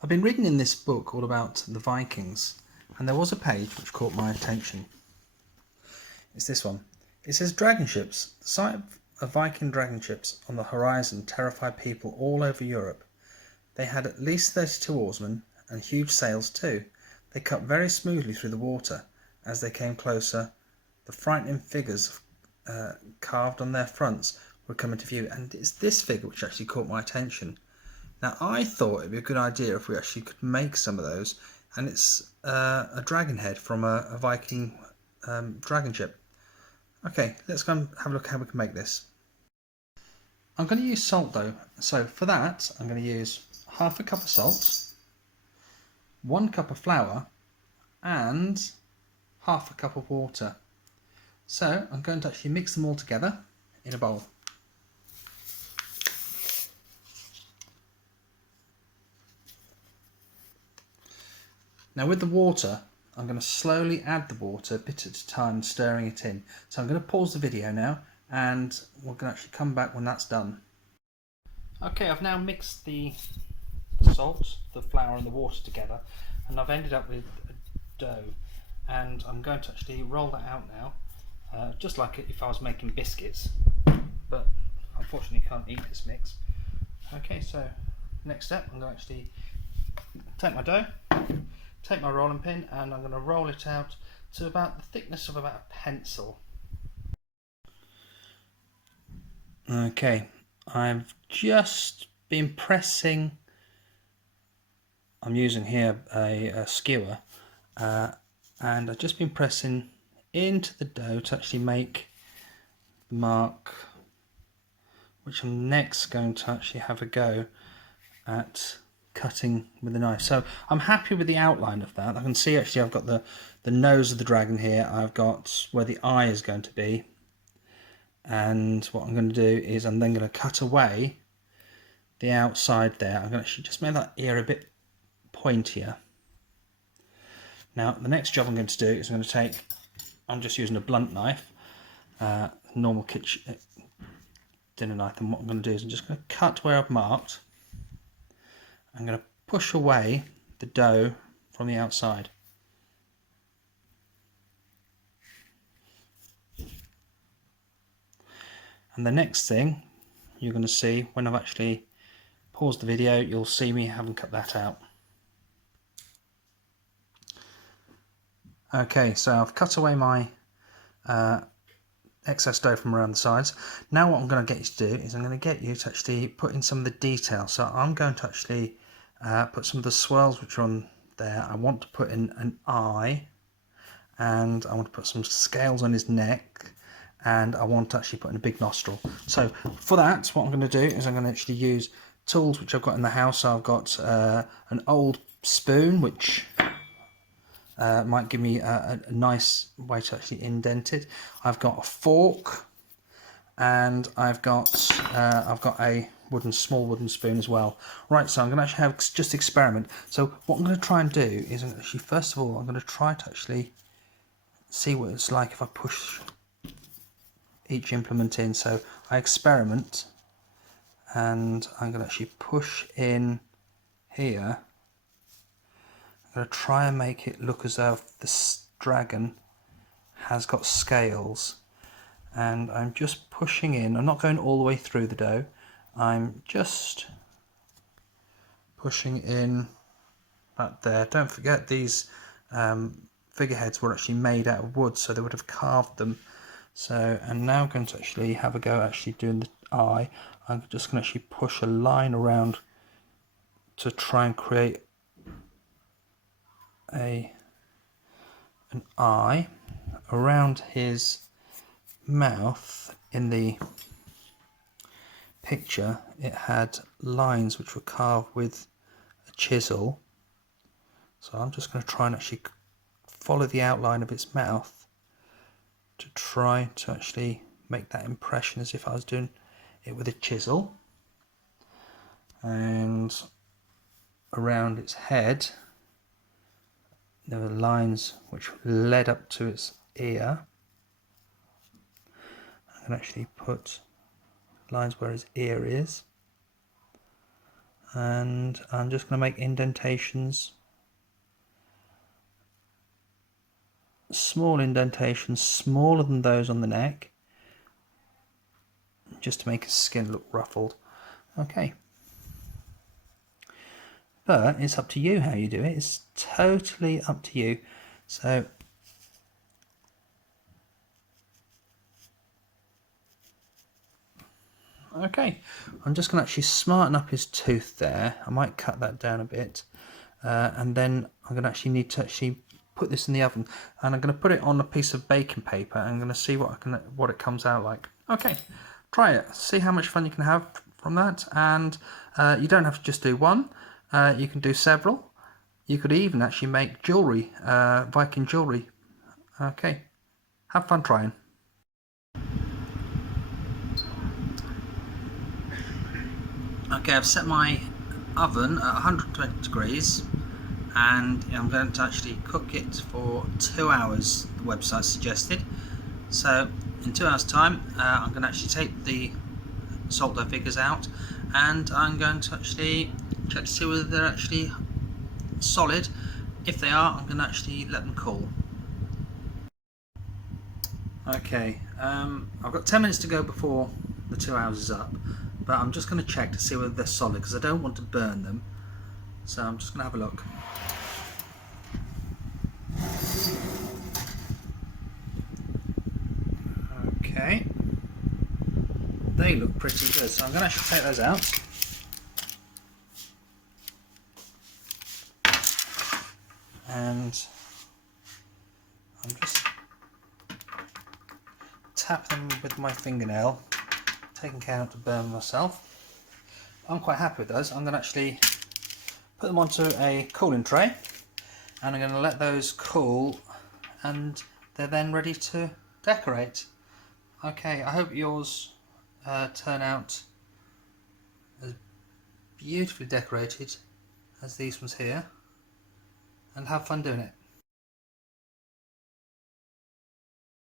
I've been reading in this book all about the Vikings, and there was a page which caught my attention. It's this one. It says, dragon ships. The sight of Viking dragon ships on the horizon terrified people all over Europe. They had at least 32 oarsmen and huge sails too. They cut very smoothly through the water. As they came closer, the frightening figures carved on their fronts were coming to view, and it's this figure which actually caught my attention. Now, I thought it'd be a good idea if we actually could make some of those, and it's a dragon head from a Viking dragon ship. Okay, let's go and have a look how we can make this. I'm going to use salt though, so for that I'm going to use half a cup of salt, 1 cup of flour, and half a cup of water. So I'm going to actually mix them all together in a bowl. Now with the water, I'm going to slowly add the water a bit at a time, stirring it in. So I'm going to pause the video now and we're going to actually come back when that's done. Okay, I've now mixed the salt, the flour and the water together, and I've ended up with a dough, and I'm going to actually roll that out now, just like if I was making biscuits, but unfortunately you can't eat this mix. Okay, so next step, I'm going to actually take my dough, take my rolling pin, and I'm going to roll it out to about the thickness of about a pencil. Okay, I've just been pressing, I'm using here a skewer, and I've just been pressing into the dough to actually make the mark, which I'm next going to actually have a go at cutting with a knife. So I'm happy with the outline of that. I can see actually I've got the nose of the dragon here, I've got where the eye is going to be, and what I'm going to do is I'm then going to cut away the outside there. I'm going to actually just make that ear a bit pointier. Now the next job I'm going to do is I'm going to take, I'm just using a blunt knife, normal kitchen dinner knife, and what I'm going to do is I'm just going to cut where I've marked. I'm going to push away the dough from the outside. And the next thing you're going to see when I've actually paused the video, you'll see me having cut that out. Okay, so I've cut away my excess dough from around the sides. Now what I'm going to get you to do is I'm going to get you to actually put in some of the detail. So I'm going to actually put some of the swirls which are on there. I want to put in an eye, and I want to put some scales on his neck, and I want to actually put in a big nostril. So for that, what I'm going to do is I'm going to actually use tools which I've got in the house. So I've got an old spoon which might give me a nice way to actually indent it. I've got a fork, and I've got a small wooden spoon as well. Right, so I'm going to actually have just experiment. So what I'm going to try and do is actually, first of all, I'm going to try to actually see what it's like if I push each implement in. So I experiment, and I'm going to actually push in here. I'm going to try and make it look as though this dragon has got scales, and I'm just pushing in. I'm not going all the way through the dough, I'm just pushing in about there. Don't forget these figureheads were actually made out of wood, so they would have carved them. So, and now I'm going to actually have a go actually doing the eye. I'm just going to actually push a line around to try and create an eye around his mouth. In the picture it had lines which were carved with a chisel, so I'm just going to try and actually follow the outline of its mouth to try to actually make that impression as if I was doing it with a chisel. And around its head there were lines which led up to its ear. I can actually put lines where his ear is, and I'm just going to make indentations, small indentations, smaller than those on the neck, just to make his skin look ruffled. Okay, but it's up to you how you do it. It's totally up to you. So okay, I'm just going to actually smarten up his tooth there. I might cut that down a bit, and then I'm going to actually need to actually put this in the oven, and I'm going to put it on a piece of baking paper, and I'm going to see what it comes out like. Okay, try it, see how much fun you can have from that. And you don't have to just do one, you can do several. You could even actually make jewelry, Viking jewelry. Okay, have fun trying. Okay, I've set my oven at 120 degrees, and I'm going to actually cook it for 2 hours, the website suggested. So in 2 hours time, I'm going to actually take the salt dough figures out, and I'm going to actually check to see whether they're actually solid. If they are, I'm going to actually let them cool. Okay, I've got 10 minutes to go before the 2 hours is up, but I'm just going to check to see whether they're solid, because I don't want to burn them. So I'm just going to have a look. Okay, they look pretty good, so I'm going to actually take those out. And I'm just tap them with my fingernail, taking care not to burn myself. I'm quite happy with those. I'm going to actually put them onto a cooling tray, and I'm going to let those cool, and they're then ready to decorate. Okay, I hope yours turn out as beautifully decorated as these ones here, and have fun doing it.